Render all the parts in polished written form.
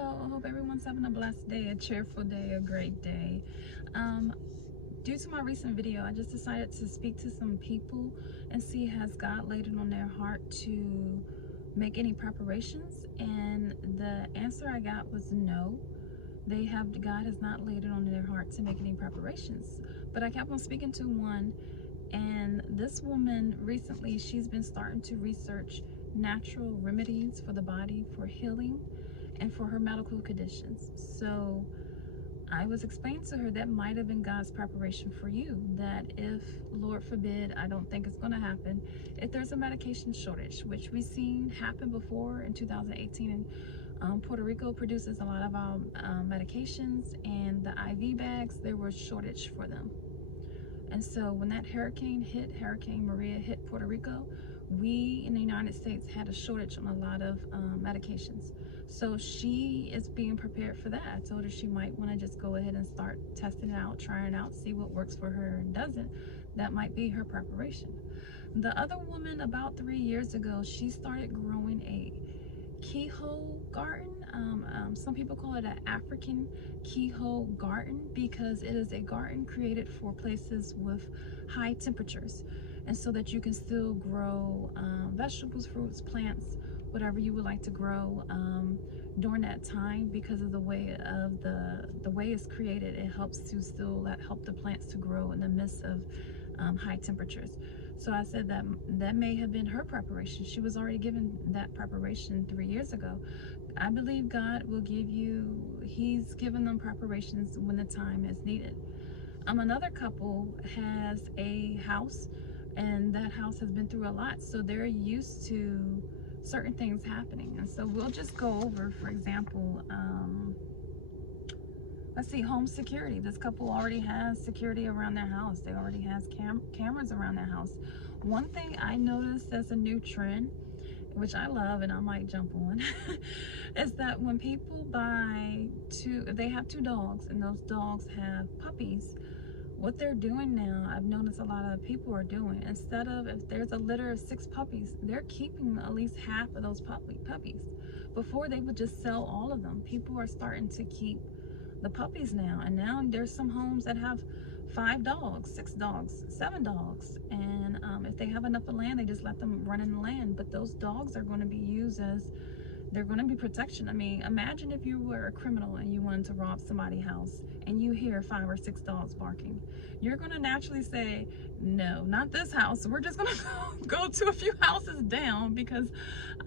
Hello, I hope everyone's having a blessed day, a cheerful day, a great day. Due to my recent video, I just decided to speak to some people and see has God laid it on their heart to make any preparations, and the answer I got was no. God has not laid it on their heart to make any preparations. But I kept on speaking to one, and this woman recently, she's been starting to research natural remedies for the body for healing and for her medical conditions. So I was explaining to her that might have been God's preparation for you, that if, Lord forbid, I don't think it's going to happen, if there's a medication shortage, which we've seen happen before in 2018, and Puerto Rico produces a lot of our medications, and the IV bags, there was shortage for them. And so when that Hurricane Maria hit Puerto Rico, we in the United States had a shortage on a lot of medications. So she is being prepared for that. I told her she might want to just go ahead and start testing it out, trying it out, see what works for her and doesn't. That might be her preparation. The other woman, about 3 years ago, she started growing a keyhole garden. Some people call it an African keyhole garden because it is a garden created for places with high temperatures, and so that you can still grow vegetables, fruits, plants, whatever you would like to grow during that time. Because of the way it's created, it helps to still help the plants to grow in the midst of high temperatures. So I said that may have been her preparation. She was already given that preparation 3 years ago. I believe God will give you, He's given them preparations when the time is needed. Another couple has a house, and that house has been through a lot, so they're used to certain things happening. And so we'll just go over, for example, let's see, home security. This couple already has security around their house. They already has cameras around their house. One thing I noticed as a new trend, which I love and I might jump on, is that when people if they have 2 dogs and those dogs have puppies, what they're doing now, I've noticed a lot of people are doing, instead of, if there's a litter of 6 puppies, they're keeping at least half of those puppies. Before, they would just sell all of them. People are starting to keep the puppies now, and now there's some homes that have 5 dogs, 6 dogs, 7 dogs, and if they have enough of land, they just let them run in the land. But those dogs are going to be used as, they're going to be protection. I mean, imagine if you were a criminal and you wanted to rob somebody's house and you hear 5 or 6 dogs barking. You're going to naturally say, no, not this house. We're just going to go to a few houses down because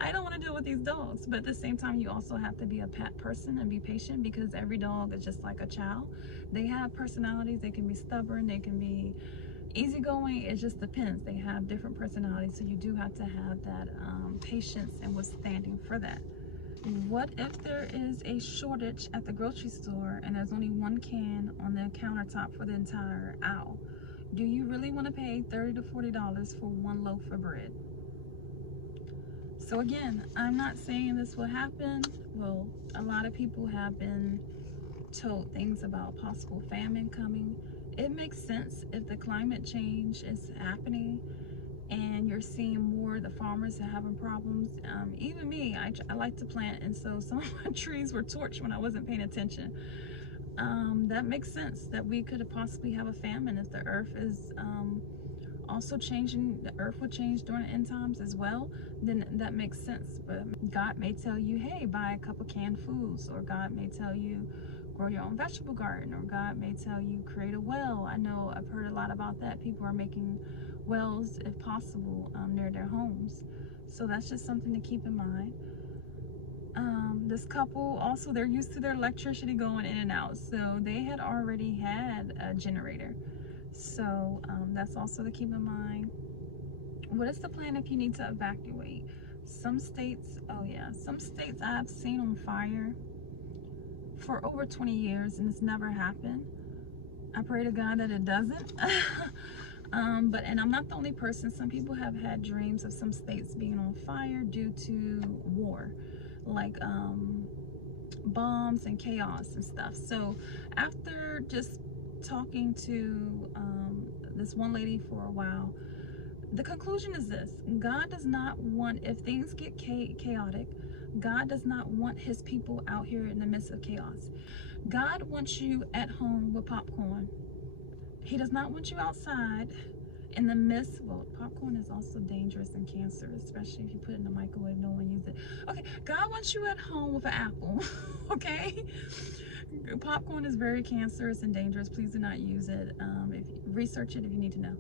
I don't want to deal with these dogs. But at the same time, you also have to be a pet person and be patient, because every dog is just like a child. They have personalities. They can be stubborn. They can be easygoing. It just depends. They have different personalities. So you do have to have that patience and withstanding for that. What if there is a shortage at the grocery store and there's only 1 can on the countertop for the entire aisle? Do you really want to pay $30 to $40 for 1 loaf of bread? So again, I'm not saying this will happen. Well, a lot of people have been told things about possible famine coming. It makes sense if the climate change is happening and you're seeing more, the farmers are having problems. Even me, I like to plant, and so some of my trees were torched when I wasn't paying attention. That makes sense that we could possibly have a famine if the earth is also changing. The earth will change during the end times as well. Then that makes sense. But God may tell you, hey, buy a couple canned foods, or God may tell you, grow your own vegetable garden, or God may tell you, create a well. I know I've heard a lot about that. People are making wells, if possible, near their homes. So that's just something to keep in mind. This couple also, they're used to their electricity going in and out, so they had already had a generator. So that's also to keep in mind. What is the plan if you need to evacuate? Some states, oh yeah, some states I've seen on fire for over 20 years and it's never happened. I pray to God that it doesn't. And I'm not the only person. Some people have had dreams of some states being on fire due to war, like bombs and chaos and stuff. So after just talking to this one lady for a while, the conclusion is this: God does not want, if things get chaotic, God does not want his people out here in the midst of chaos. God wants you at home with popcorn. He does not want you outside in the midst. Well, popcorn is also dangerous and cancerous, especially if you put it in the microwave, no one uses it. Okay, God wants you at home with an apple. Okay, popcorn is very cancerous and dangerous. Please do not use it. Research it if you need to know.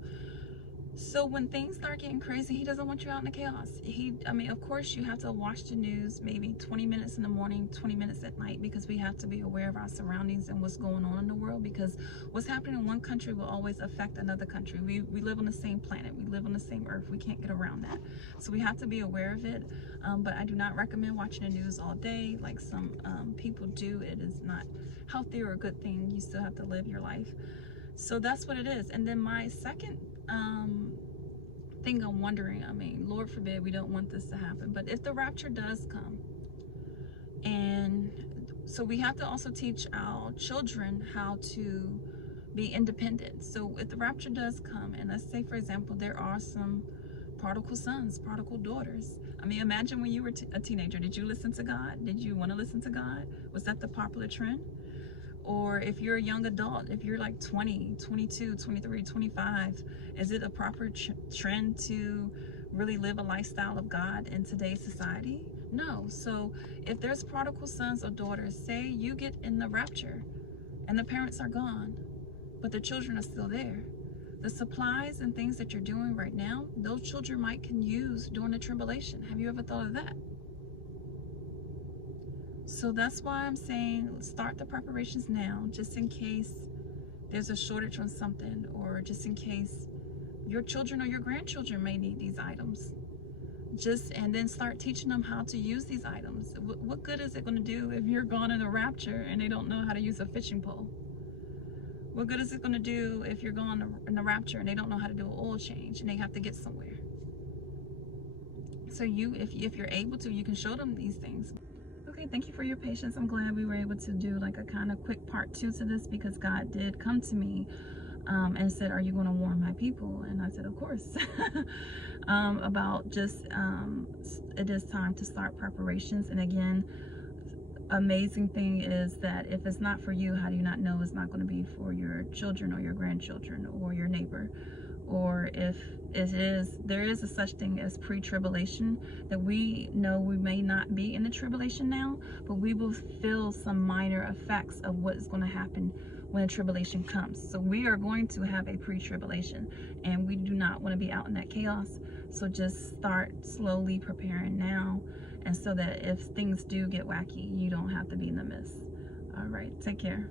So when things start getting crazy, he doesn't want you out in the chaos. I mean, of course you have to watch the news maybe 20 minutes in the morning, 20 minutes at night, because we have to be aware of our surroundings and what's going on in the world, because what's happening in one country will always affect another country. We live on the same planet. We live on the same earth. We can't get around that. So we have to be aware of it. But I do not recommend watching the news all day like some people do. It is not healthy or a good thing. You still have to live your life. So that's what it is. And then my second thing I'm wondering, I mean, Lord forbid we don't want this to happen, but if the rapture does come, and so we have to also teach our children how to be independent. So if the rapture does come, and let's say, for example, there are some prodigal sons, prodigal daughters. I mean, imagine when you were a teenager, did you listen to God? Did you want to listen to God? Was that the popular trend? Or if you're a young adult, if you're like 20, 22, 23, 25, is it a proper trend to really live a lifestyle of God in today's society? No. So if there's prodigal sons or daughters, say you get in the rapture and the parents are gone, but the children are still there. The supplies and things that you're doing right now, those children can use during the tribulation. Have you ever thought of that? So that's why I'm saying start the preparations now, just in case there's a shortage on something, or just in case your children or your grandchildren may need these items. And then start teaching them how to use these items. What good is it going to do if you're gone in a rapture and they don't know how to use a fishing pole? What good is it going to do if you're gone in the rapture and they don't know how to do an oil change and they have to get somewhere? So if you're able to, you can show them these things. Okay, thank you for your patience. I'm glad we were able to do like a kind of quick part 2 to this, because God did come to me and said, are you going to warn my people? And I said, of course. About just it is time to start preparations. And again, amazing thing is that if it's not for you, how do you not know it's not going to be for your children or your grandchildren or your neighbor? Or if it is, there is a such thing as pre-tribulation, that we know we may not be in the tribulation now, but we will feel some minor effects of what is going to happen when tribulation comes. So we are going to have a pre-tribulation, and we do not want to be out in that chaos. So just start slowly preparing now, and so that if things do get wacky, you don't have to be in the midst. All right, take care.